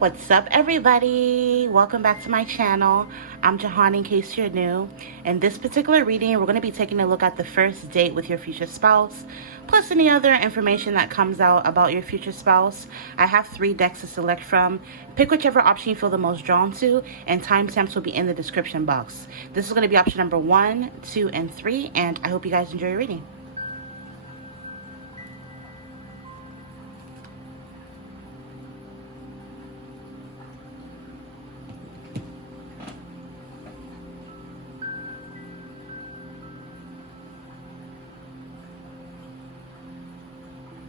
What's up, everybody? Welcome back to my channel. I'm Jehan, in case you're new. In this particular reading, we're going to be taking a look at the first date with your future spouse, plus any other information that comes out about your future spouse. I have 3 decks to select from. Pick whichever option you feel the most drawn to, and timestamps will be in the description box. This is going to be option number 1, 2, and 3, and I hope you guys enjoy your reading.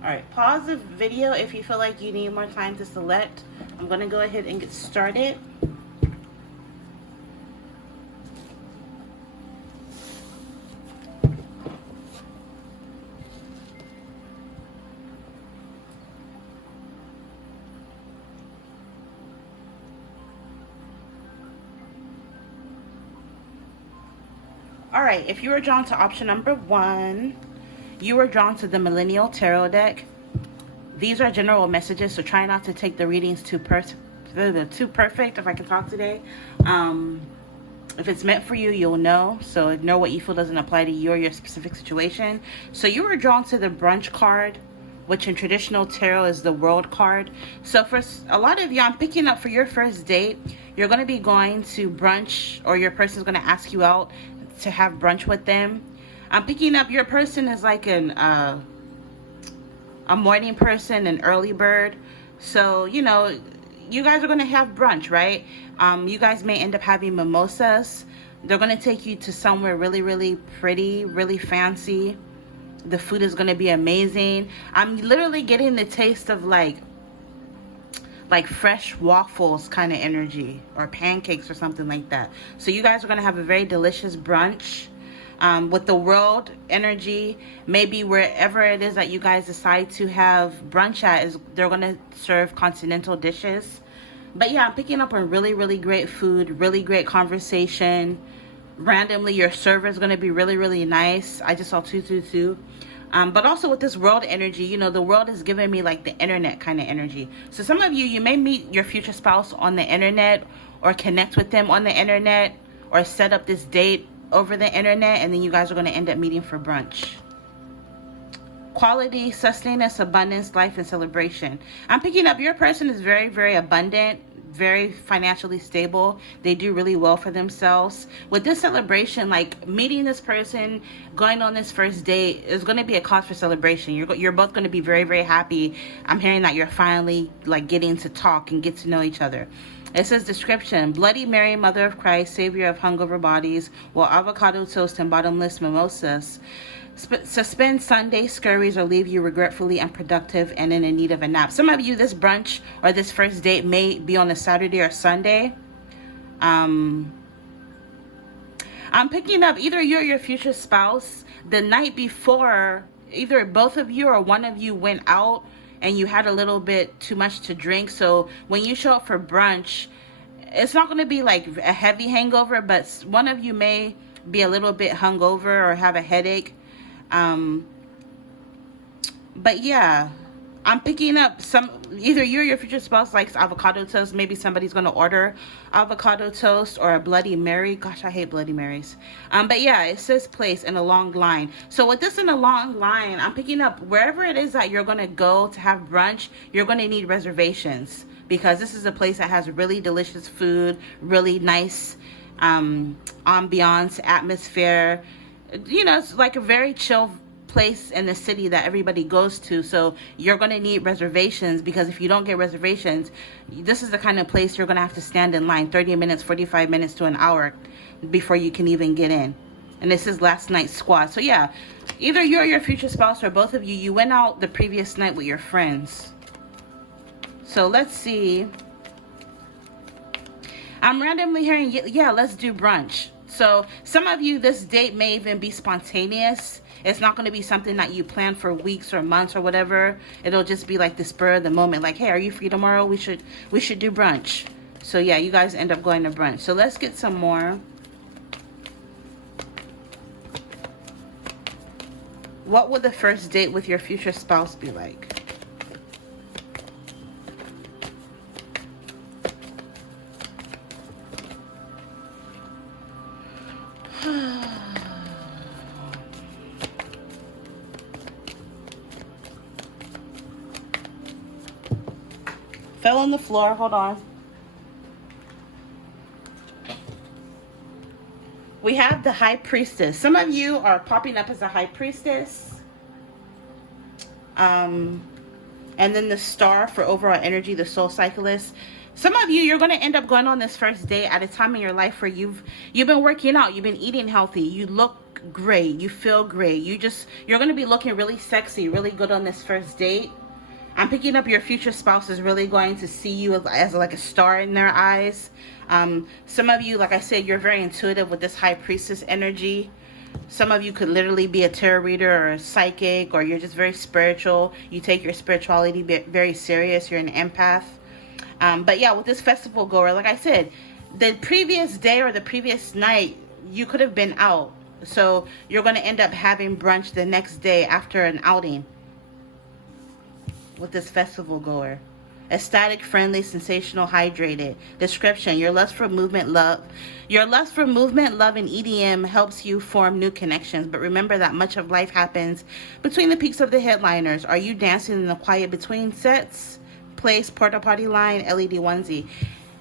Alright, pause the video if you feel like you need more time to select. I'm going to go ahead and get started. Alright, if you were drawn to option number 1, you were drawn to the Millennial Tarot deck. These are general messages, so try not to take the readings too perfect, if I can talk today. If it's meant for you, you'll know. So ignore what you feel doesn't apply to you or your specific situation. So you were drawn to the Brunch card, which in traditional tarot is the World card. So for a lot of you, I'm picking up for your first date, you're going to be going to brunch, or your person's going to ask you out to have brunch with them. I'm picking up your person is like a morning person, an early bird. So, you know, you guys are going to have brunch, right? You guys may end up having mimosas. They're going to take you to somewhere really, really pretty, really fancy. The food is going to be amazing. I'm literally getting the taste of like fresh waffles kind of energy, or pancakes or something like that. So you guys are going to have a very delicious brunch. With the World energy, maybe wherever it is that you guys decide to have brunch at, they're going to serve continental dishes. But yeah, I'm picking up on really, really great food, really great conversation. Randomly, your server is going to be really, really nice. I just saw 222. But also with this World energy, you know, the World is giving me like the internet kind of energy. So some of you, you may meet your future spouse on the internet, or connect with them on the internet, or set up this date over the internet, and then you guys are going to end up meeting for brunch. Quality, sustenance, abundance, life, and celebration. I'm picking up your person is very, very abundant, very financially stable. They do really well for themselves. With this celebration, like meeting this person, going on this first date is going to be a cause for celebration. You're both going to be very, very happy. I'm hearing that you're finally like getting to talk and get to know each other. It says description: Bloody Mary, Mother of Christ, Savior of hungover bodies, while avocado toast and bottomless mimosas suspend Sunday scurries or leave you regretfully unproductive and in need of a nap. Some of you, this brunch or this first date may be on a Saturday or Sunday. I'm picking up either you or your future spouse the night before. Either both of you or one of you went out and you had a little bit too much to drink. So when you show up for brunch, it's not going to be like a heavy hangover, but one of you may be a little bit hungover or have a headache. But yeah, I'm picking up either you or your future spouse likes avocado toast. Maybe somebody's going to order avocado toast or a Bloody Mary. Gosh, I hate Bloody Marys. But yeah, it says place in a long line. So with this in a long line, I'm picking up wherever it is that you're going to go to have brunch, you're going to need reservations, because this is a place that has really delicious food, really nice ambiance, atmosphere. You know, it's like a very chill place in the city that everybody goes to. So you're going to need reservations, because if you don't get reservations, this is the kind of place you're going to have to stand in line 30 minutes, 45 minutes to an hour before you can even get in. And this is last night's squad. So yeah, either you or your future spouse, or both of you, you went out the previous night with your friends. So let's see. I'm randomly hearing, yeah, let's do brunch. So some of you, this date may even be spontaneous. It's not going to be something that you plan for weeks or months or whatever. It'll just be like the spur of the moment. Like, hey, are you free tomorrow? We should do brunch. So yeah, you guys end up going to brunch. So let's get some more. What would the first date with your future spouse be like? Fell on the floor. Hold on. We have the High Priestess. Some of you are popping up as a High Priestess. And then the Star for overall energy, the Soul Cyclist. Some of you, you're going to end up going on this first date at a time in your life where you've been working out, you've been eating healthy, you look great, you feel great, you're going to be looking really sexy, really good on this first date. I'm picking up your future spouse is really going to see you as like a star in their eyes. Some of you, like I said, you're very intuitive with this High Priestess energy. Some of you could literally be a tarot reader or a psychic, or you're just very spiritual. You take your spirituality very serious. You're an empath. But yeah, with this festival goer, like I said, the previous day or the previous night, you could have been out. So you're going to end up having brunch the next day after an outing with this festival goer. Ecstatic, friendly, sensational, hydrated. Description: your lust for movement, love. Your lust for movement, love, and EDM helps you form new connections. But remember that much of life happens between the peaks of the headliners. Are you dancing in the quiet between sets? Place, porta potty line, LED onesie.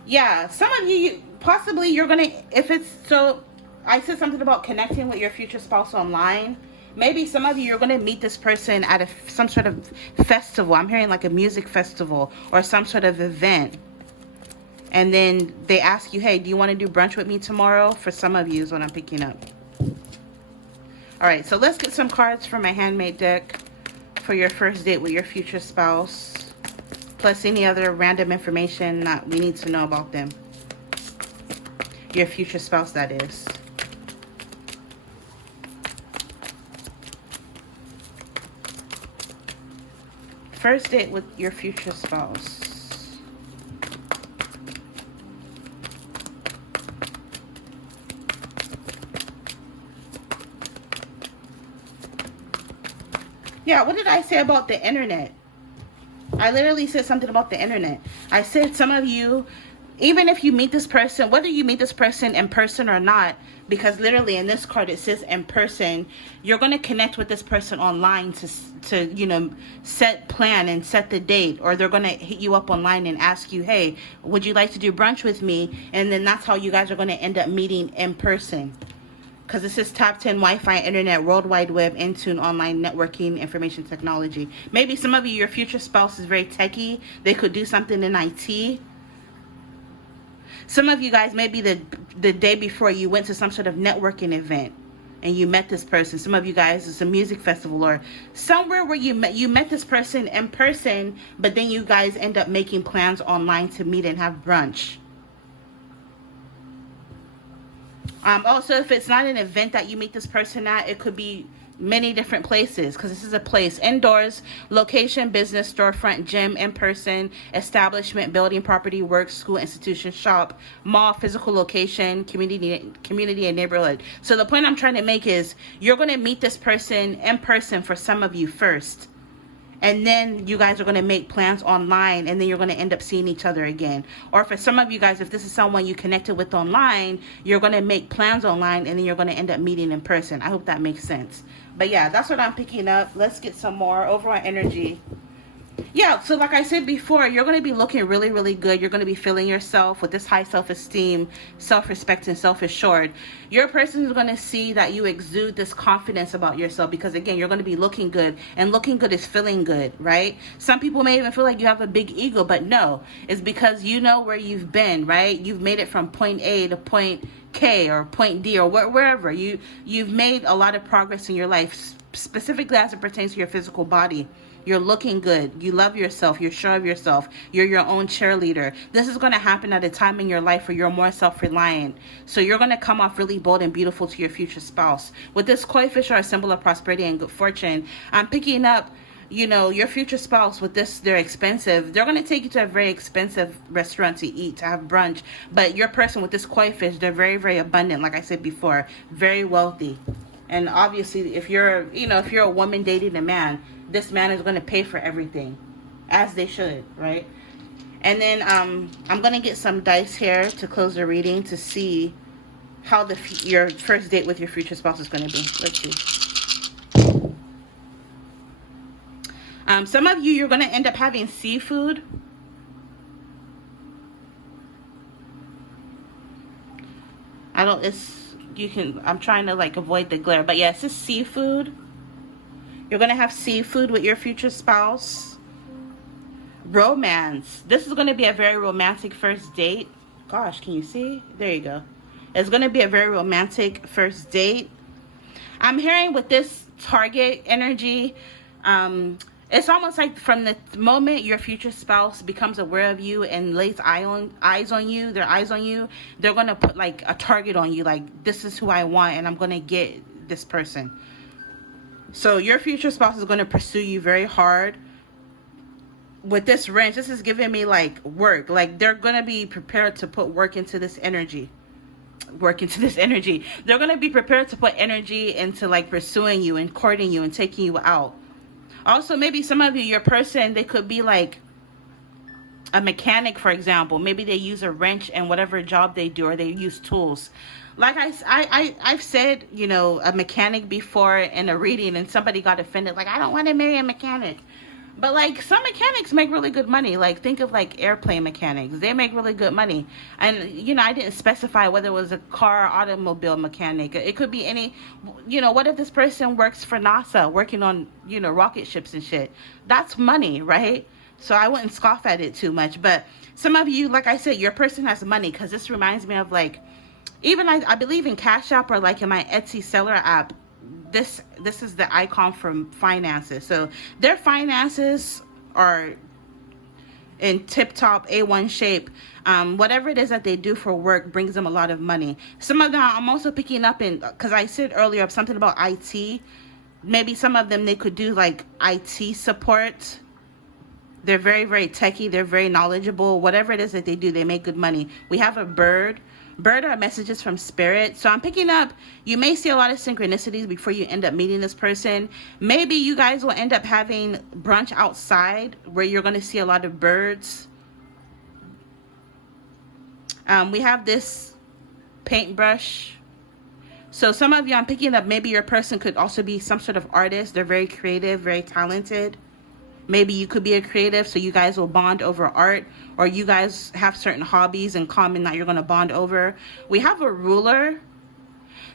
Yeah, some of you, possibly you're going to, if it's, so I said something about connecting with your future spouse online. Maybe some of you, you're going to meet this person at some sort of festival. I'm hearing like a music festival or some sort of event. And then they ask you, hey, do you want to do brunch with me tomorrow? For some of you is what I'm picking up. All right, so let's get some cards from my handmade deck for your first date with your future spouse. Plus any other random information that we need to know about them. Your future spouse, that is. First date with your future spouse. Yeah, what did I say about the internet? I literally said something about the internet. I said some of you, even if you meet this person, whether you meet this person in person or not, because literally in this card it says in person, you're going to connect with this person online to you know, plan and set the date, or they're going to hit you up online and ask you, hey, would you like to do brunch with me? And then that's how you guys are going to end up meeting in person. Because this is top 10 Wi-Fi, internet, World Wide Web, Intune, online networking, information technology. Maybe some of you, your future spouse is very techie. They could do something in IT. Some of you guys, maybe the day before you went to some sort of networking event and you met this person. Some of you guys, it's a music festival or somewhere where you met this person in person, but then you guys end up making plans online to meet and have brunch. Also, if it's not an event that you meet this person at, it could be many different places, because this is a place: indoors, location, business, storefront, gym, in-person, establishment, building, property, work, school, institution, shop, mall, physical location, community and neighborhood. So the point I'm trying to make is you're going to meet this person in person for some of you first. And then you guys are going to make plans online, and then you're going to end up seeing each other again. Or for some of you guys, if this is someone you connected with online, you're going to make plans online, and then you're going to end up meeting in person. I hope that makes sense. But yeah, that's what I'm picking up. Let's get some more overall energy. Yeah, so like I said before, you're going to be looking really, really good. You're going to be feeling yourself with this high self-esteem, self-respect, and self-assured. Your person is going to see that you exude this confidence about yourself, because again, you're going to be looking good, and looking good is feeling good, right? Some people may even feel like you have a big ego, but no, it's because you know where you've been, right? You've made it from point A to point K or point D or wherever. You've made a lot of progress in your life, specifically as it pertains to your physical body. You're looking good. You love yourself. You're sure of yourself. You're your own cheerleader. This is going to happen at a time in your life where you're more self-reliant. So you're going to come off really bold and beautiful to your future spouse. With this koi fish, or a symbol of prosperity and good fortune, I'm picking up, you know, your future spouse with this. They're expensive. They're going to take you to a very expensive restaurant to eat, to have brunch. But your person with this koi fish, they're very, very abundant. Like I said before, very wealthy. And obviously, if you're a woman dating a man, this man is going to pay for everything, as they should, right? And then I'm going to get some dice here to close the reading to see how your first date with your future spouse is going to be. Let's see. Some of you, you're going to end up having seafood. I don't, I'm trying to like avoid the glare, but yeah, it's just seafood. You're gonna have seafood with your future spouse. Romance. This is gonna be a very romantic first date. Gosh, can you see? There you go. It's gonna be a very romantic first date. I'm hearing with this Target energy, it's almost like from the moment your future spouse becomes aware of you and lays eyes on you, they're gonna put like a target on you, like this is who I want and I'm gonna get this person. So your future spouse is gonna pursue you very hard. With this wrench, this is giving me like work. Like they're gonna be prepared to put work into this energy. They're gonna be prepared to put energy into like pursuing you and courting you and taking you out. Also, maybe some of you, your person, they could be like a mechanic, for example. Maybe they use a wrench in whatever job they do, or they use tools. Like I've said, you know, a mechanic before in a reading, and somebody got offended. Like, I don't want to marry a mechanic. But like some mechanics make really good money. Like think of like airplane mechanics. They make really good money. And you know, I didn't specify whether it was a car or automobile mechanic. It could be any, you know, what if this person works for NASA working on, you know, rocket ships and shit? That's money, right? So I wouldn't scoff at it too much. But some of you, like I said, your person has money, because this reminds me of like, even I believe in Cash App, or like in my Etsy seller app, this is the icon for finances. So their finances are in tip-top A1 shape. Whatever it is that they do for work brings them a lot of money. Some of them I'm also picking up in, because I said earlier something about IT. Maybe some of them, they could do like IT support. They're very, very techie. They're very knowledgeable. Whatever it is that they do, they make good money. We have a bird. Bird are messages from spirit. So I'm picking up, you may see a lot of synchronicities before you end up meeting this person. Maybe you guys will end up having brunch outside where you're going to see a lot of birds. We have this paintbrush. So some of you, I'm picking up, maybe your person could also be some sort of artist. They're very creative, very talented. Maybe you could be a creative, so you guys will bond over art, or you guys have certain hobbies in common that you're going to bond over. We have a ruler.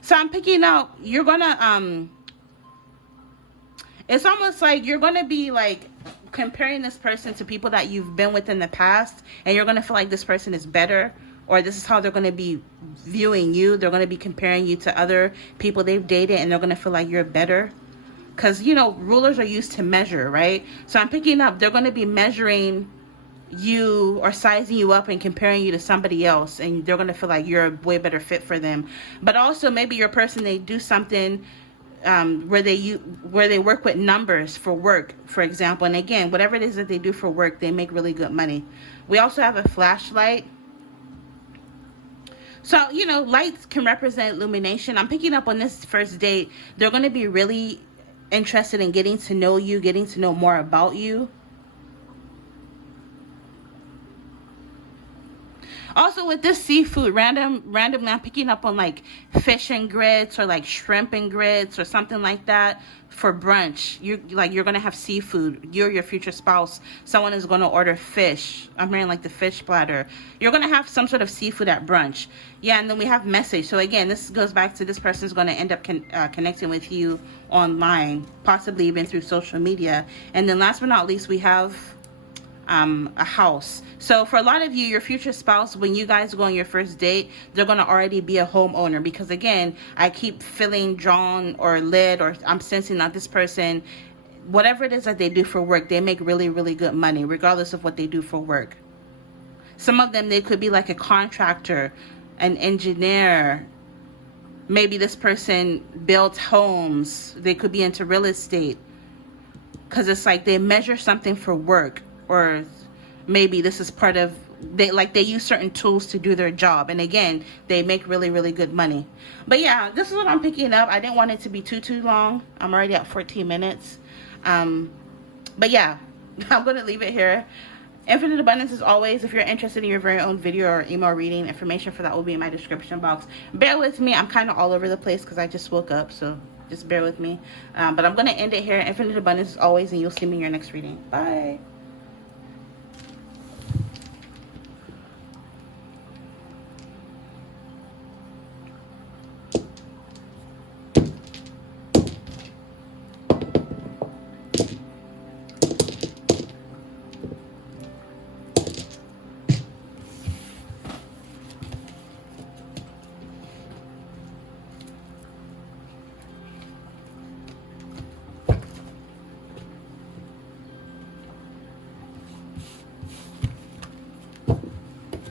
So I'm picking out, you're going to, it's almost like you're going to be like comparing this person to people that you've been with in the past, and you're going to feel like this person is better, or this is how they're going to be viewing you. They're going to be comparing you to other people they've dated, and they're going to feel like you're better. Because, you know, rulers are used to measure, right? So I'm picking up, they're going to be measuring you or sizing you up and comparing you to somebody else. And they're going to feel like you're a way better fit for them. But also maybe your person, they do something where they work with numbers for work, for example. And again, whatever it is that they do for work, they make really good money. We also have a flashlight. So, you know, lights can represent illumination. I'm picking up on this first date, they're going to be really interested in getting to know you, getting to know more about you. Also with this seafood, randomly I'm picking up on like fish and grits, or like shrimp and grits, or something like that for brunch. You're gonna have seafood. You're your future spouse. Someone is gonna order fish. I'm hearing like the fish platter. You're gonna have some sort of seafood at brunch. Yeah, and then we have message. So again, this goes back to this person's gonna end up connecting with you online, possibly even through social media. And then last but not least, we have a house. So for a lot of you, your future spouse, when you guys go on your first date, they're going to already be a homeowner, because again, I keep feeling drawn or led, or I'm sensing that this person, whatever it is that they do for work, they make really, really good money regardless of what they do for work. Some of them, they could be like a contractor, an engineer. Maybe this person builds homes. They could be into real estate, because it's like they measure something for work. Or maybe this is part of, they use certain tools to do their job, and again, they make really, really good money. But yeah, this is what I'm picking up. I didn't want it to be too long. I'm already at 14 minutes. But yeah, I'm gonna leave it here. Infinite abundance as always. If you're interested in your very own video or email reading, information for that will be in my description box. Bear with me, I'm kind of all over the place because I just woke up, so just bear with me. But I'm gonna end it here. Infinite abundance as always, and you'll see me in your next reading. Bye.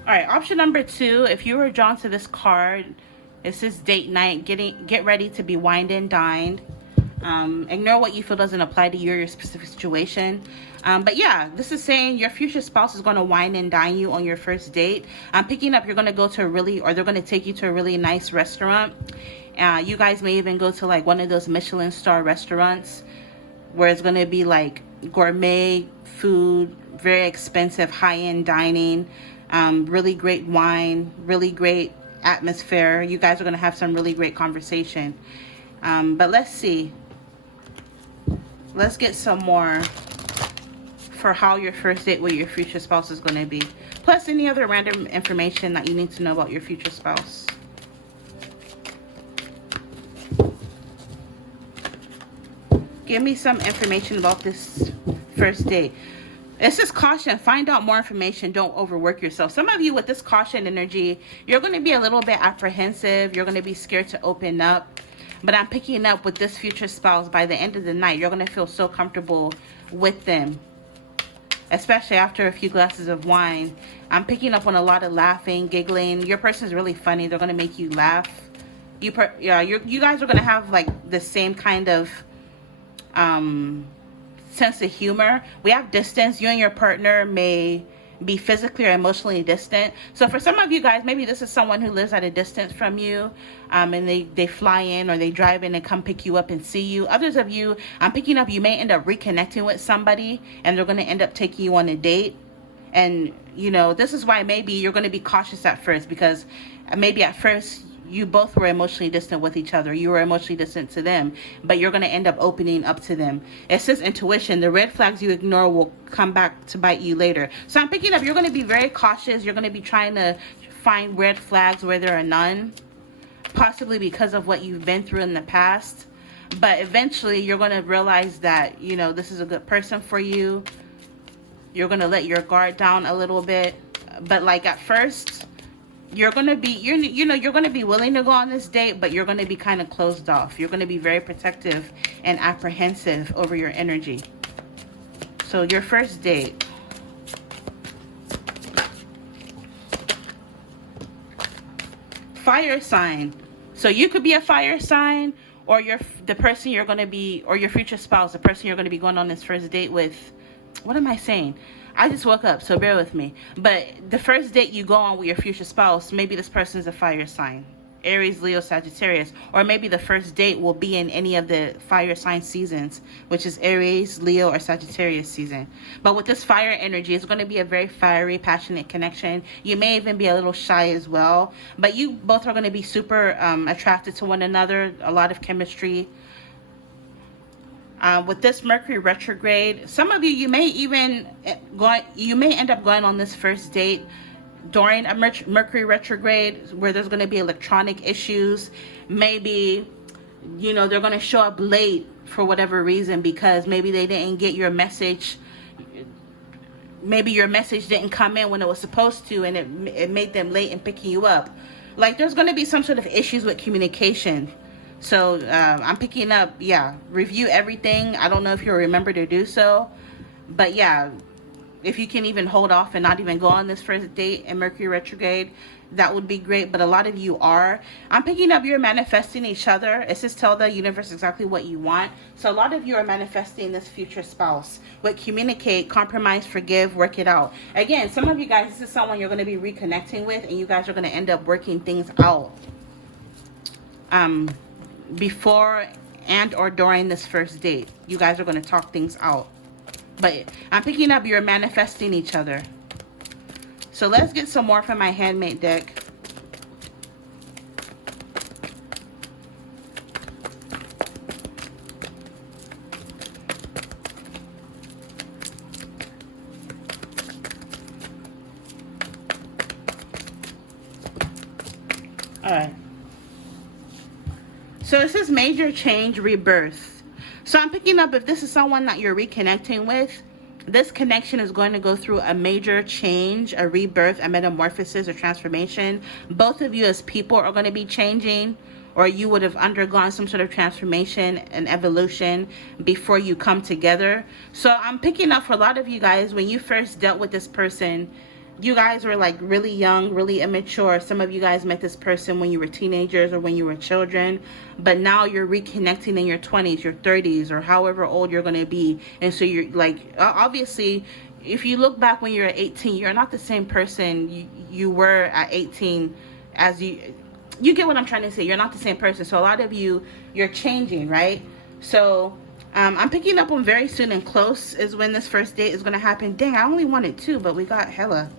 All right, option number 2, if you were drawn to this card, it says date night, get ready to be wined and dined. Ignore what you feel doesn't apply to you or your specific situation. But yeah, this is saying your future spouse is going to wine and dine you on your first date. I'm picking up you're going to go to a really, or they're going to take you to a really nice restaurant. You guys may even go to like one of those Michelin star restaurants where it's going to be like gourmet food, very expensive high-end dining, really great wine, really great atmosphere. You guys are going to have some really great conversation. But let's see. Let's get some more for how your first date with your future spouse is going to be. Plus any other random information that you need to know about your future spouse. Give me some information about this first date. It says caution, find out more information, don't overwork yourself. Some of you with this caution energy, you're going to be a little bit apprehensive. You're going to be scared to open up. But I'm picking up with this future spouse, by the end of the night, you're going to feel so comfortable with them. Especially after a few glasses of wine. I'm picking up on a lot of laughing, giggling. Your person's really funny. They're going to make you laugh. You guys are going to have like the same kind of sense of humor. We have distance. You and your partner may be physically or emotionally distant. So for some of you guys, maybe this is someone who lives at a distance from you, and they fly in or they drive in and come pick you up and see you. Others of you, I'm picking up, you may end up reconnecting with somebody and they're going to end up taking you on a date. And you know, this is why maybe you're going to be cautious at first, because maybe at first you both were emotionally distant with each other. You were emotionally distant to them, but you're going to end up opening up to them. It says intuition. The red flags you ignore will come back to bite you later. So I'm picking up, you're going to be very cautious. You're going to be trying to find red flags where there are none, possibly because of what you've been through in the past. But eventually you're going to realize that, you know, this is a good person for you. You're going to let your guard down a little bit. But like at first, you're going to be, you're going to be willing to go on this date, but you're going to be kind of closed off. You're going to be very protective and apprehensive over your energy. So your first date. Fire sign. So you could be a fire sign, or the person you're going to be, or your future spouse, the person you're going to be going on this first date with. What am I saying? I just woke up, so bear with me. But the first date you go on with your future spouse, maybe this person's a fire sign. Aries, Leo, Sagittarius. Or maybe the first date will be in any of the fire sign seasons, which is Aries, Leo, or Sagittarius season. But with this fire energy, it's going to be a very fiery, passionate connection. You may even be a little shy as well. But you both are going to be super attracted to one another. A lot of chemistry. With this Mercury retrograde, some of you may end up going on this first date during a Mercury retrograde where there's going to be electronic issues. Maybe, you know, they're going to show up late for whatever reason because maybe they didn't get your message. Maybe your message didn't come in when it was supposed to, and it made them late in picking you up. Like there's going to be some sort of issues with communication. So I'm picking up, yeah, review everything. I don't know if you'll remember to do so. But yeah, if you can even hold off and not even go on this first date in Mercury retrograde, that would be great. But a lot of you are. I'm picking up you're manifesting each other. It says tell the universe exactly what you want. So a lot of you are manifesting this future spouse. With communicate, compromise, forgive, work it out. Again, some of you guys, this is someone you're going to be reconnecting with, and you guys are going to end up working things out. Before and or during this first date, you guys are going to talk things out. But I'm picking up you're manifesting each other. So let's get some more from my handmade deck. All right. So it says major change, rebirth. So I'm picking up if this is someone that you're reconnecting with, this connection is going to go through a major change, a rebirth, a metamorphosis, a transformation. Both of you as people are going to be changing, or you would have undergone some sort of transformation and evolution before you come together. So I'm picking up for a lot of you guys, when you first dealt with this person, you guys were like really young, really immature. Some of you guys met this person when you were teenagers or when you were children, but now you're reconnecting in your 20s, your 30s, or however old you're going to be. And so you're like, obviously, if you look back when you're 18, you're not the same person you were at 18 as you get what I'm trying to say. You're not the same person. So a lot of you, you're changing, right? So I'm picking up on very soon and close is when this first date is going to happen. Dang, I only wanted 2, but we got hella.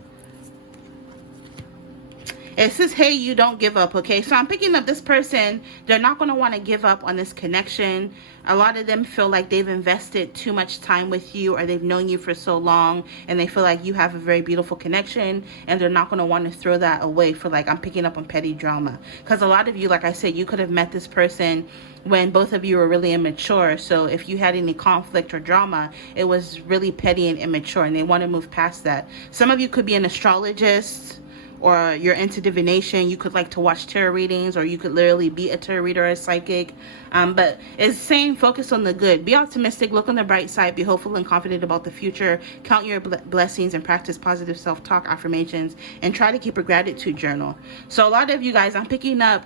It says, hey, you don't give up, okay? So I'm picking up this person. They're not going to want to give up on this connection. A lot of them feel like they've invested too much time with you, or they've known you for so long, and they feel like you have a very beautiful connection, and they're not going to want to throw that away for, like, I'm picking up on petty drama. Because a lot of you, like I said, you could have met this person when both of you were really immature. So if you had any conflict or drama, it was really petty and immature, and they want to move past that. Some of you could be an astrologist, or you're into divination. You could like to watch tarot readings, or you could literally be a tarot reader or a psychic. But it's saying focus on the good. Be optimistic, look on the bright side, be hopeful and confident about the future, count your blessings, and practice positive self-talk affirmations, and try to keep a gratitude journal. So a lot of you guys, I'm picking up,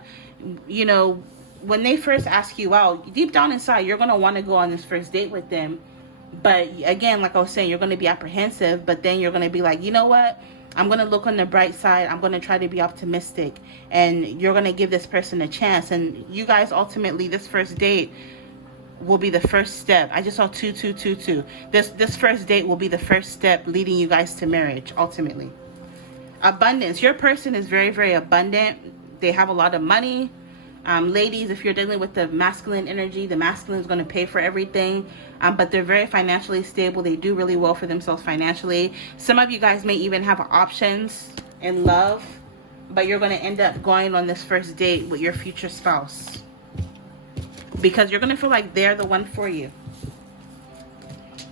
you know, when they first ask you out, deep down inside, you're going to want to go on this first date with them. But again, like I was saying, you're going to be apprehensive, but then you're going to be like, you know what? I'm going to look on the bright side. I'm going to try to be optimistic, and you're going to give this person a chance. And you guys, ultimately, this first date will be the first step. I just saw 2, 2, 2, 2. This first date will be the first step leading you guys to marriage, ultimately. Abundance. Your person is very, very abundant. They have a lot of money. Ladies, if you're dealing with the masculine energy, the masculine is going to pay for everything, but they're very financially stable. They do really well for themselves financially. Some of you guys may even have options in love, but you're going to end up going on this first date with your future spouse because you're going to feel like they're the one for you.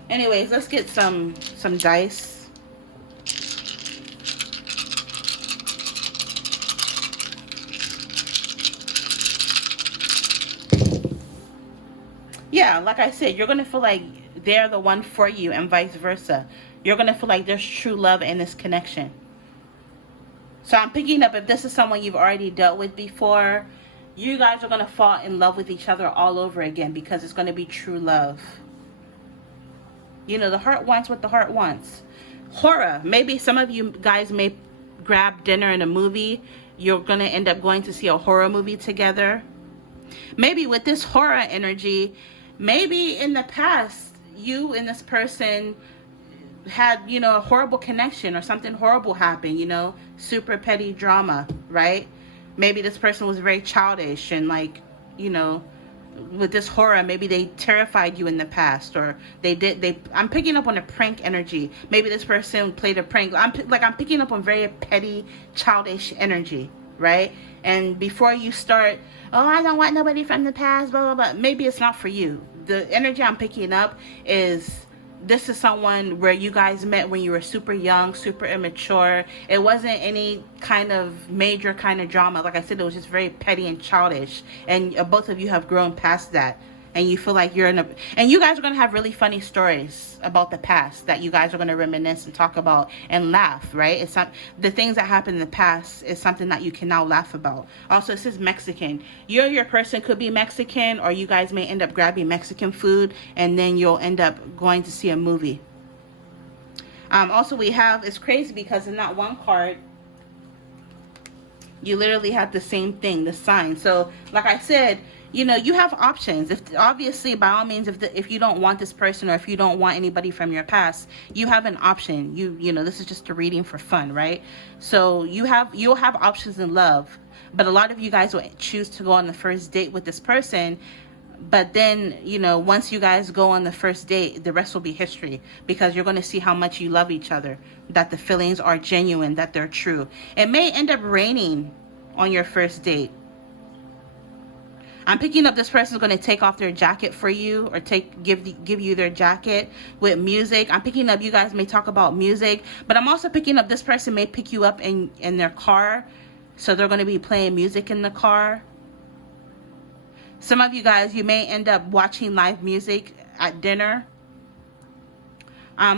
Anyways, let's get some dice. Yeah, like I said, you're going to feel like they're the one for you, and vice versa. You're going to feel like there's true love in this connection. So I'm picking up, if this is someone you've already dealt with before, you guys are going to fall in love with each other all over again, because it's going to be true love. You know, the heart wants what the heart wants. Horror. Maybe some of you guys may grab dinner and a movie. You're going to end up going to see a horror movie together. Maybe with this horror energy, maybe in the past, you and this person had, you know, a horrible connection, or something horrible happened, you know, super petty drama, right? Maybe this person was very childish, and like, you know, with this horror, maybe they terrified you in the past, or I'm picking up on a prank energy. Maybe this person played a prank. I'm picking up on very petty, childish energy, right? And before you start, oh, I don't want nobody from the past, blah, blah, blah, maybe it's not for you. The energy I'm picking up is, this is someone where you guys met when you were super young, super immature. It wasn't any kind of major kind of drama. Like I said, it was just very petty and childish. And both of you have grown past that. And you feel like you're in a... And you guys are going to have really funny stories about the past that you guys are going to reminisce and talk about and laugh, right? It's not... The things that happened in the past is something that you can now laugh about. Also, it says Mexican. Your person could be Mexican, or you guys may end up grabbing Mexican food, and then you'll end up going to see a movie. Also, we have... It's crazy because in that one card, you literally have the same thing, the sign. So, like I said, you know, you have options. If obviously, by all means, if you don't want this person, or if you don't want anybody from your past, you have an option. You know, this is just a reading for fun, right? So you'll have options in love, but a lot of you guys will choose to go on the first date with this person. But then, you know, once you guys go on the first date, the rest will be history, because you're going to see how much you love each other, that the feelings are genuine, that they're true. It may end up raining on your first date. I'm picking up this person's going to take off their jacket for you, or give you their jacket with music. I'm picking up, you guys may talk about music, but I'm also picking up this person may pick you up in their car. So they're going to be playing music in the car. Some of you guys, you may end up watching live music at dinner.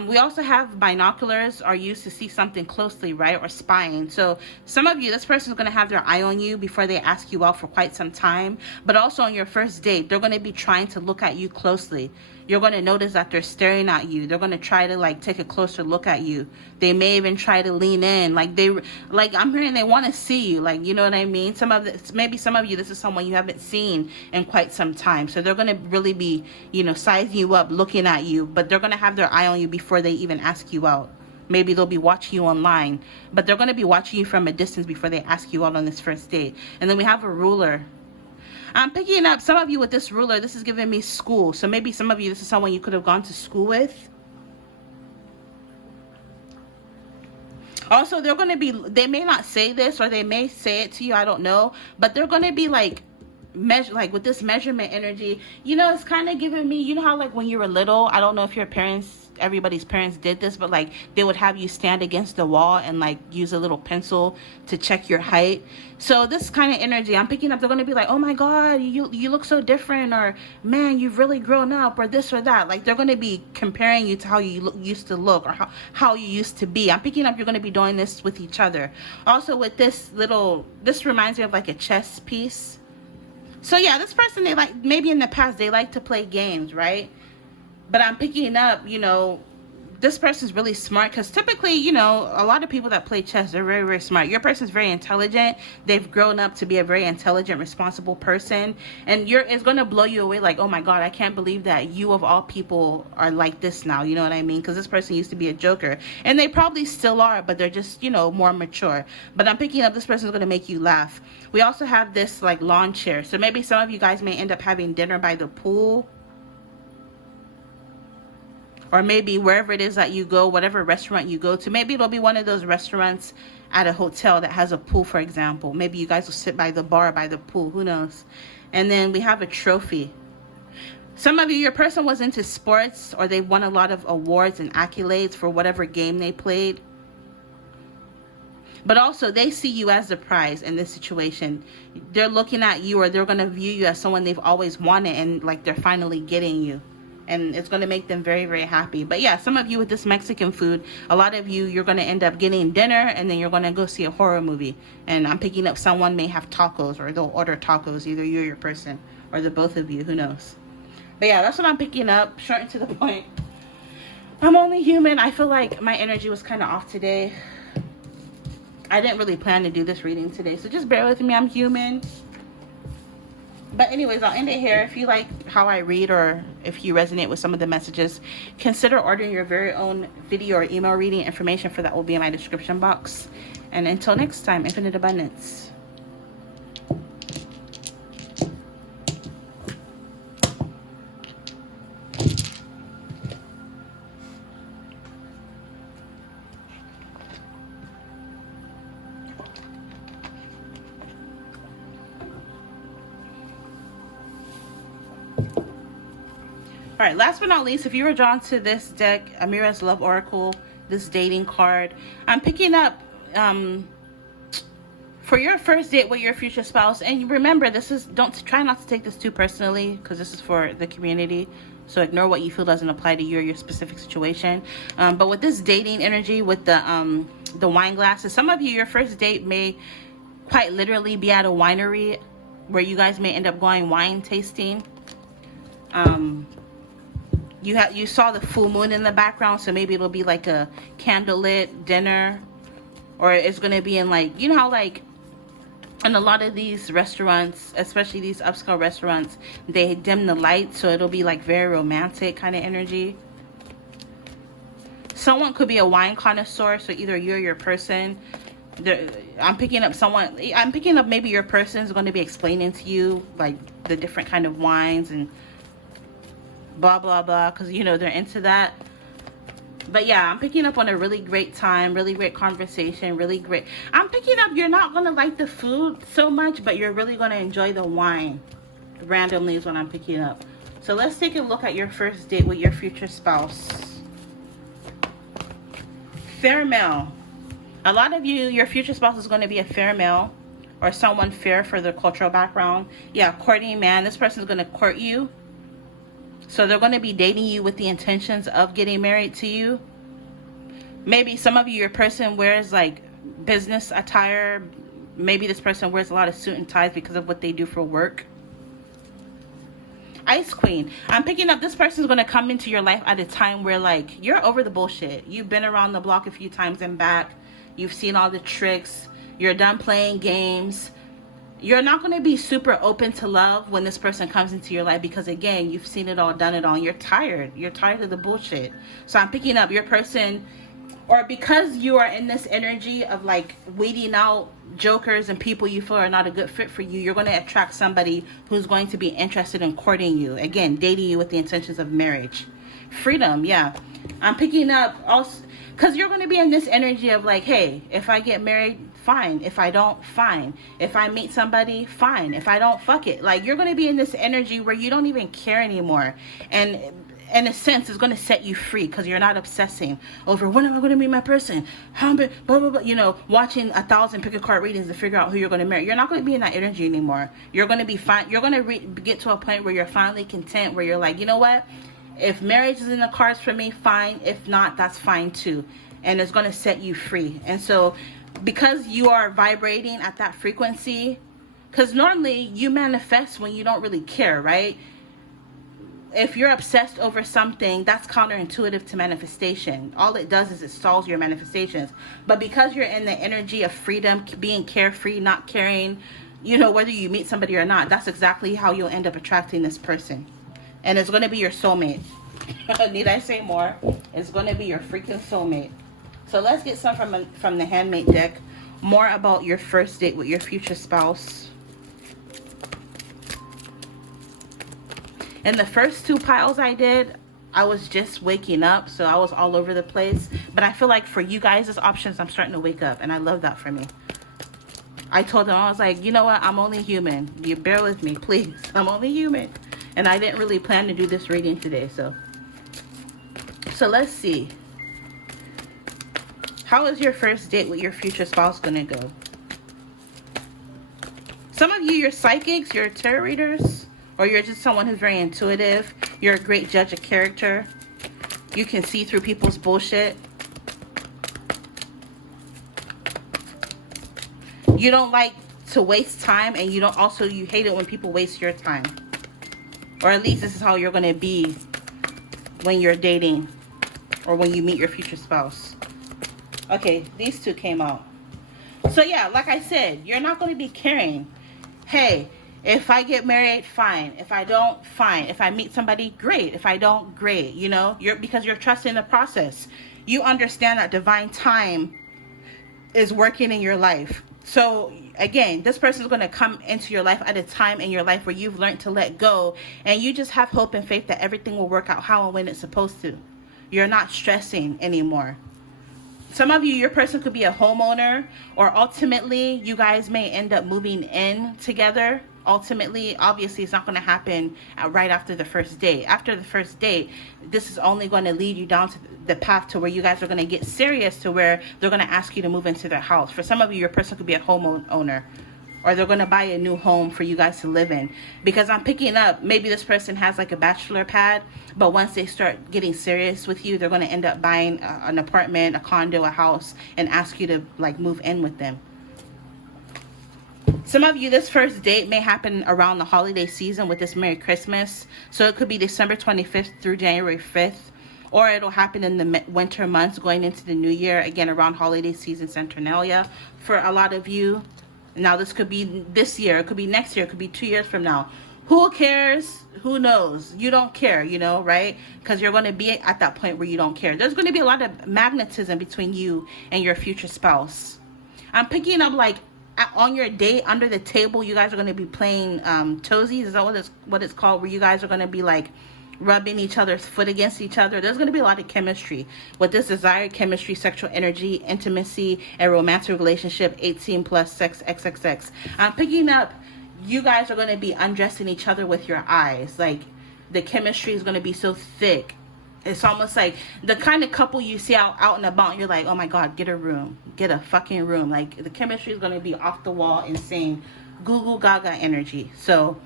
We also have binoculars are used to see something closely, right? Or spying. So some of you, this person is going to have their eye on you before they ask you out for quite some time. But also on your first date, they're going to be trying to look at you closely. You're going to notice that they're staring at you. They're going to try to like take a closer look at you. They may even try to lean in. Like I'm hearing they want to see you. Like, you know what I mean? Maybe some of you, this is someone you haven't seen in quite some time. So they're going to really be, you know, sizing you up, looking at you. But they're going to have their eye on you before they even ask you out. Maybe they'll be watching you online, but they're going to be watching you from a distance before they ask you out on this first date. And then we have a ruler. I'm picking up some of you with this ruler. This is giving me school. So maybe some of you, this is someone you could have gone to school with. Also, they're going to be, they may not say this or they may say it to you, I don't know, but they're going to be like with this measurement energy. You know, it's kind of giving me, you know how like when you were little, I don't know if your parents, everybody's parents did this, but like they would have you stand against the wall and like use a little pencil to check your height. So this kind of energy I'm picking up, they're going to be like, oh my god, you look so different, or man, you've really grown up, or this or that. Like they're going to be comparing you to how you used to look, or how you used to be. I'm picking up you're going to be doing this with each other. Also with this reminds me of like a chess piece. So yeah, this person, they like, maybe in the past they like to play games, right? But I'm picking up, you know, this person's really smart, because typically, you know, a lot of people that play chess, they're very, very smart. Your person's very intelligent. They've grown up to be a very intelligent, responsible person. And it's going to blow you away like, oh my God, I can't believe that you of all people are like this now. You know what I mean? Because this person used to be a joker. And they probably still are, but they're just, you know, more mature. But I'm picking up this person's going to make you laugh. We also have this like lawn chair. So maybe some of you guys may end up having dinner by the pool. Or maybe wherever it is that you go, whatever restaurant you go to, maybe it'll be one of those restaurants at a hotel that has a pool, for example. Maybe you guys will sit by the bar, by the pool, who knows. And then we have a trophy. Some of you, your person was into sports, or they won a lot of awards and accolades for whatever game they played. But also, they see you as the prize in this situation. They're looking at you, or they're going to view you as someone they've always wanted, and like they're finally getting you. And it's going to make them very, very happy. But yeah, some of you with this Mexican food, a lot of you, you're going to end up getting dinner, and then you're going to go see a horror movie. And I'm picking up someone may have tacos, or they'll order tacos, either you or your person, or the both of you, who knows. But yeah, that's what I'm picking up, short and to the point. I'm only human. I feel like my energy was kind of off today. I didn't really plan to do this reading today, so just bear with me. I'm human. But anyways, I'll end it here. If you like how I read, or if you resonate with some of the messages, consider ordering your very own video or email reading. Information for that will be in my description box. And until next time, infinite abundance. All right, last but not least, if you were drawn to this deck, Amira's Love Oracle, this dating card, I'm picking up for your first date with your future spouse. And remember, try not to take this too personally, because this is for the community. So ignore what you feel doesn't apply to you or your specific situation. But with this dating energy, with the wine glasses, some of you, your first date may quite literally be at a winery where you guys may end up going wine tasting. You saw the full moon in the background, so maybe it'll be like a candlelit dinner, or it's going to be in like, you know how like in a lot of these restaurants, especially these upscale restaurants, they dim the lights, so it'll be like very romantic kind of energy. Someone could be a wine connoisseur, so either you or your person. I'm picking up maybe your person is going to be explaining to you like the different kind of wines and blah blah blah, because you know they're into that. But yeah, I'm picking up on a really great time, really great conversation, really great. I'm picking up you're not gonna like the food so much, but you're really gonna enjoy the wine. Randomly is what I'm picking up. So let's take a look at your first date with your future spouse. Fair male. A lot of you, your future spouse is going to be a fair male, or someone fair for their cultural background. Yeah, courting man. This person is going to court you. So they're going to be dating you with the intentions of getting married to you. Maybe some of you, your person wears like business attire. Maybe this person wears a lot of suit and ties because of what they do for work. Ice Queen. I'm picking up this person's going to come into your life at a time where like you're over the bullshit. You've been around the block a few times and back. You've seen all the tricks. You're done playing games. You're not going to be super open to love when this person comes into your life because, again, you've seen it all, done it all, and you're tired. You're tired of the bullshit. So I'm picking up your person, or because you are in this energy of, like, weeding out jokers and people you feel are not a good fit for you, you're going to attract somebody who's going to be interested in courting you. Again, dating you with the intentions of marriage. Freedom, yeah. I'm picking up also because you're going to be in this energy of, like, hey, if I get married, fine. If I don't, fine. If I meet somebody, fine. If I don't, fuck it. Like, you're going to be in this energy where you don't even care anymore. And in a sense, it's going to set you free because you're not obsessing over when am I going to meet my person, how blah blah blah, you know, watching 1,000 pick a card readings to figure out who you're going to marry. You're not going to be in that energy anymore. You're going to be fine. You're going to get to a point where you're finally content, where you're like, you know what, if marriage is in the cards for me, fine. If not, that's fine too. And it's going to set you free. And so because you are vibrating at that frequency, because normally you manifest when you don't really care, right? If you're obsessed over something, that's counterintuitive to manifestation. All it does is it stalls your manifestations. But because you're in the energy of freedom, being carefree, not caring, you know, whether you meet somebody or not, that's exactly how you'll end up attracting this person. And it's going to be your soulmate. Need I say more? It's going to be your freaking soulmate. So let's get some from the Handmade deck. More about your first date with your future spouse. In the first two piles I did, I was just waking up, so I was all over the place. But I feel like for you guys' options, I'm starting to wake up, and I love that for me. I told them, I was like, you know what? I'm only human. You bear with me, please. I'm only human. And I didn't really plan to do this reading today, so let's see. How is your first date with your future spouse gonna go? Some of you, you're psychics, you're tarot readers, or you're just someone who's very intuitive. You're a great judge of character. You can see through people's bullshit. You don't like to waste time, and you hate it when people waste your time. Or at least this is how you're gonna be when you're dating or when you meet your future spouse. Okay, these two came out. So yeah, like I said, you're not going to be caring. Hey, if I get married, fine. If I don't, fine. If I meet somebody, great. If I don't, great. You know, because you're trusting the process. You understand that divine time is working in your life. So again, this person is going to come into your life at a time in your life where you've learned to let go, and you just have hope and faith that everything will work out how and when it's supposed to. You're not stressing anymore. Some of you, your person could be a homeowner, or ultimately you guys may end up moving in together. Ultimately, obviously, it's not going to happen right after the first date. After the first date, this is only going to lead you down to the path to where you guys are going to get serious, to where they're going to ask you to move into their house. For some of you, your person could be a homeowner, or they're going to buy a new home for you guys to live in. Because I'm picking up, maybe this person has like a bachelor pad, but once they start getting serious with you, they're going to end up buying an apartment, a condo, a house, and ask you to like move in with them. Some of you, this first date may happen around the holiday season with this Merry Christmas. So it could be December 25th through January 5th. Or it'll happen in the winter months going into the new year. Again, around holiday season, Saturnalia for a lot of you. Now, this could be this year. It could be next year. It could be 2 years from now. Who cares? Who knows? You don't care, you know, right? Because you're going to be at that point where you don't care. There's going to be a lot of magnetism between you and your future spouse. I'm picking up like on your date, under the table, you guys are going to be playing toesies. Is that what it's called? Where you guys are going to be like rubbing each other's foot against each other. There's going to be a lot of chemistry with this desired chemistry, sexual energy, intimacy, and romantic relationship, 18 plus sex, XXX. I'm picking up, you guys are going to be undressing each other with your eyes. Like, the chemistry is going to be so thick. It's almost like the kind of couple you see out and about, and you're like, oh my God, get a room. Get a fucking room. Like, the chemistry is going to be off the wall, insane, goo goo gaga energy. So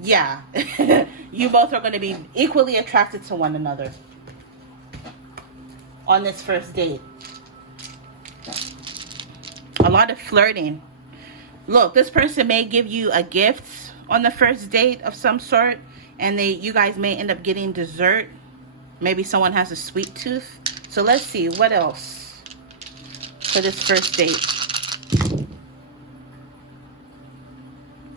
Yeah. You both are going to be equally attracted to one another on this first date. A lot of flirting. Look, this person may give you a gift on the first date of some sort, and you guys may end up getting dessert. Maybe someone has a sweet tooth. So let's see what else for this first date.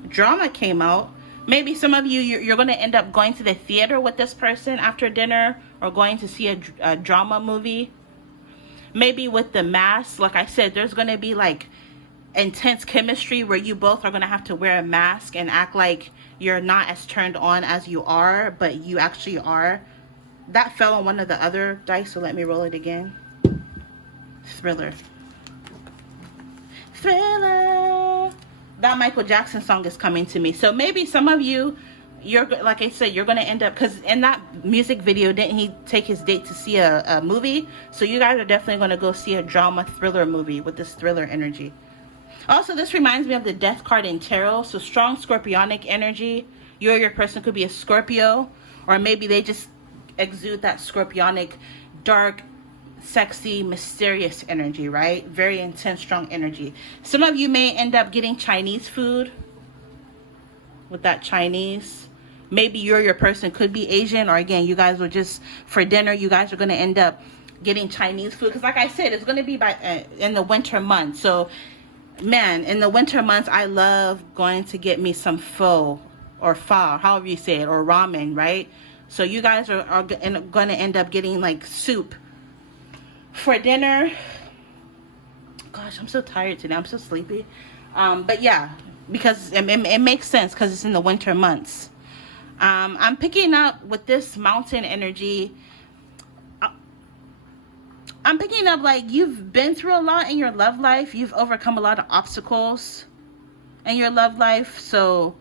Drama came out. Maybe some of you're going to end up going to the theater with this person after dinner, or going to see a drama movie. Maybe with the mask, like I said, there's going to be like intense chemistry where you both are going to have to wear a mask and act like you're not as turned on as you are, but you actually are. That fell on one of the other dice, so let me roll it again. Thriller. Thriller. That Michael Jackson song is coming to me. So maybe some of you, you're, like I said, you're going to end up, because in that music video, didn't he take his date to see a movie? So you guys are definitely going to go see a drama thriller movie with this thriller energy. Also, this reminds me of the death card in tarot. So strong scorpionic energy. You or your person could be a Scorpio, or maybe they just exude that scorpionic, dark, sexy, mysterious energy, right? Very intense, strong energy. Some of you may end up getting Chinese food with that Chinese. Maybe you or your person could be Asian, or again, you guys were just for dinner, you guys are going to end up getting Chinese food, because like I said, it's going to be in the winter months. So man, in the winter months, I love going to get me some pho or pho, however you say it, or ramen, right? So you guys are going to end up getting like soup for dinner. Gosh, I'm so tired today. I'm so sleepy. But yeah, because it makes sense because it's in the winter months. I'm picking up with this mountain energy. I'm picking up like you've been through a lot in your love life. You've overcome a lot of obstacles in your love life. So,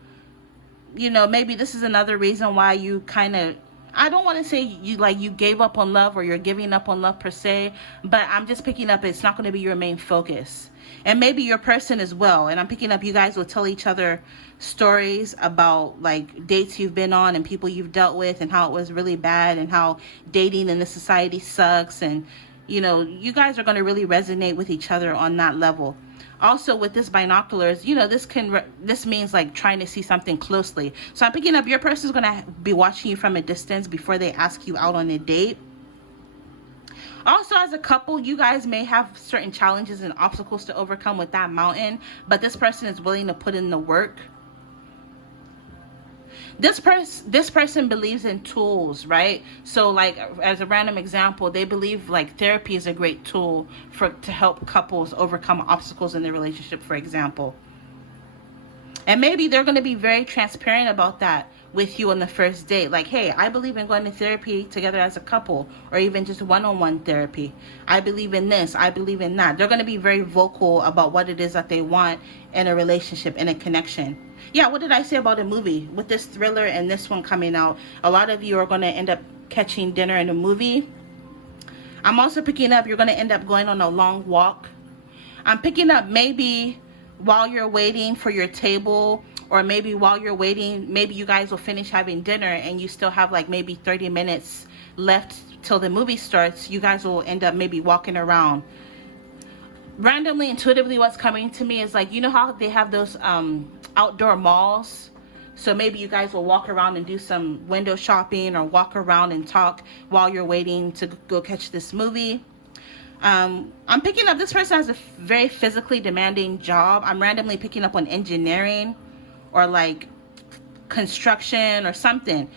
you know, maybe this is another reason why you kind of, I don't want to say you gave up on love, or you're giving up on love per se, but I'm just picking up it's not going to be your main focus. And maybe your person as well. And I'm picking up you guys will tell each other stories about like dates you've been on and people you've dealt with and how it was really bad and how dating in this society sucks. And, you know, you guys are going to really resonate with each other on that level. Also with this binoculars, you know, this means like trying to see something closely. So I'm picking up your person's going to be watching you from a distance before they ask you out on a date. Also, as a couple, you guys may have certain challenges and obstacles to overcome with that mountain, but this person is willing to put in the work. This person believes in tools, right? So like as a random example, they believe like therapy is a great tool to help couples overcome obstacles in their relationship, for example. And maybe they're going to be very transparent about that with you on the first date. Like, hey, I believe in going to therapy together as a couple, or even just one-on-one therapy. I believe in this. I believe in that. They're going to be very vocal about what it is that they want in a relationship, in a connection. Yeah, what did I say about a movie? With this thriller and this one coming out, a lot of you are going to end up catching dinner in a movie. I'm also picking up you're going to end up going on a long walk. I'm picking up maybe while you're waiting for your table, or maybe while you're waiting, maybe you guys will finish having dinner and you still have like maybe 30 minutes left till the movie starts. You guys will end up maybe walking around. Randomly, intuitively, what's coming to me is like, you know how they have those outdoor malls? So maybe you guys will walk around and do some window shopping, or walk around and talk while you're waiting to go catch this movie. I'm picking up this person has a very physically demanding job. I'm randomly picking up on engineering, or like construction or something.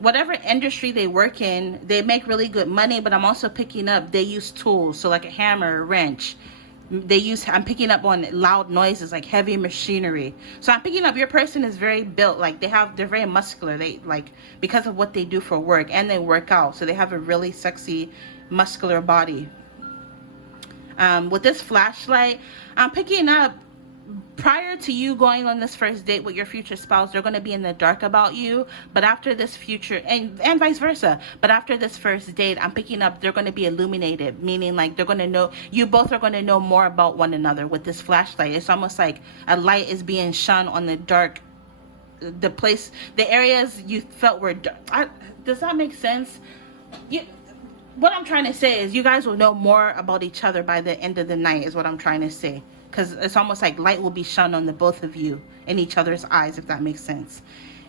Whatever industry they work in, they make really good money, but I'm also picking up they use tools. So like a hammer, a wrench. I'm picking up on loud noises, like heavy machinery. So I'm picking up your person is very built, like they're very muscular. They like, because of what they do for work, and they work out. So they have a really sexy, muscular body. With this flashlight, I'm picking up prior to you going on this first date with your future spouse, they're going to be in the dark about you. But after this future, and vice versa, but after this first date, I'm picking up they're going to be illuminated, meaning like they're going to know, you both are going to know more about one another with this flashlight. It's almost like a light is being shone on the dark the areas you felt were dark. Does that make sense? What I'm trying to say is you guys will know more about each other by the end of the night, is what I'm trying to say. Because it's almost like light will be shone on the both of you in each other's eyes, if that makes sense.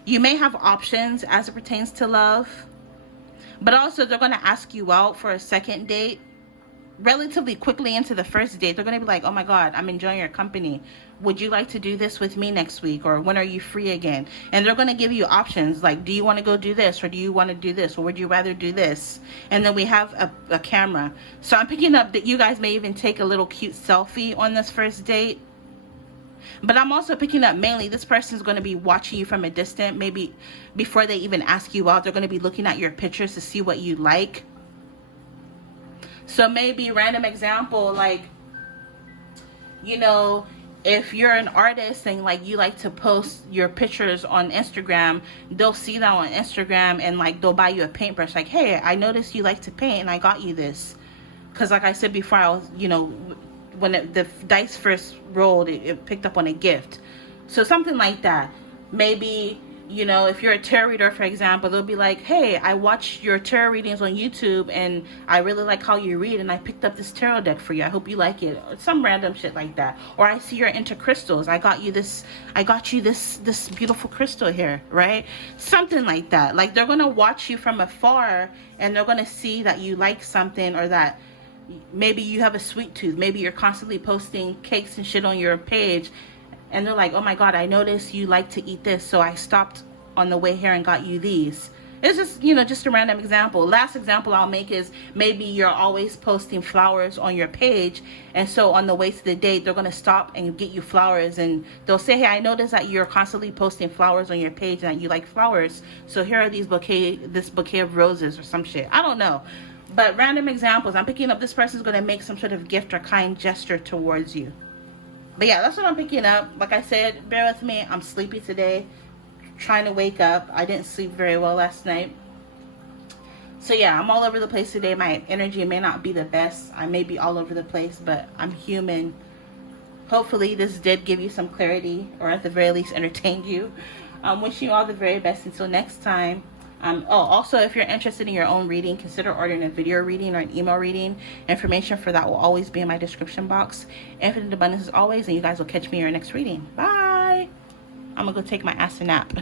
You may have options as it pertains to love, but also they're going to ask you out for a second date relatively quickly into the first date. They're going to be like, oh my God, I'm enjoying your company. Would you like to do this with me next week? Or when are you free again? And they're going to give you options like, do you want to go do this? Or do you want to do this? Or would you rather do this? And then we have a camera. So I'm picking up that you guys may even take a little cute selfie on this first date. But I'm also picking up mainly this person is going to be watching you from a distance. Maybe before they even ask you out, they're going to be looking at your pictures to see what you like. So maybe random example, like, you know, if you're an artist and like you like to post your pictures on Instagram, they'll see that on Instagram and like they'll buy you a paintbrush. Like, hey, I noticed you like to paint and I got you this. Because like I said before, I was, you know, when the dice first rolled, it picked up on a gift. So something like that. Maybe, you know, if you're a tarot reader, for example, they'll be like, hey, I watched your tarot readings on YouTube and I really like how you read and I picked up this tarot deck for you. I hope you like it. Or some random shit like that. Or I see you're into crystals. I got you this beautiful crystal here, right? Something like that. Like they're going to watch you from afar and they're going to see that you like something, or that maybe you have a sweet tooth. Maybe you're constantly posting cakes and shit on your page. And they're like, oh my God, I noticed you like to eat this, so I stopped on the way here and got you these. It's just, you know, just a random example. Last example I'll make is maybe you're always posting flowers on your page, and so on the way to the date, they're going to stop and get you flowers, and they'll say, hey, I noticed that you're constantly posting flowers on your page and that you like flowers, so here are this bouquet of roses or some shit. I don't know. But random examples. I'm picking up this person's going to make some sort of gift or kind gesture towards you. But yeah, that's what I'm picking up. Like I said, bear with me. I'm sleepy today. Trying to wake up. I didn't sleep very well last night. So yeah, I'm all over the place today. My energy may not be the best. I may be all over the place, but I'm human. Hopefully this did give you some clarity, or at the very least entertained you. I'm wishing you all the very best until next time. Also, if you're interested in your own reading, consider ordering a video reading or an email reading. Information for that will always be in my description box. Infinite abundance as always, and you guys will catch me in your next reading. Bye. I'm gonna go take my ass a nap.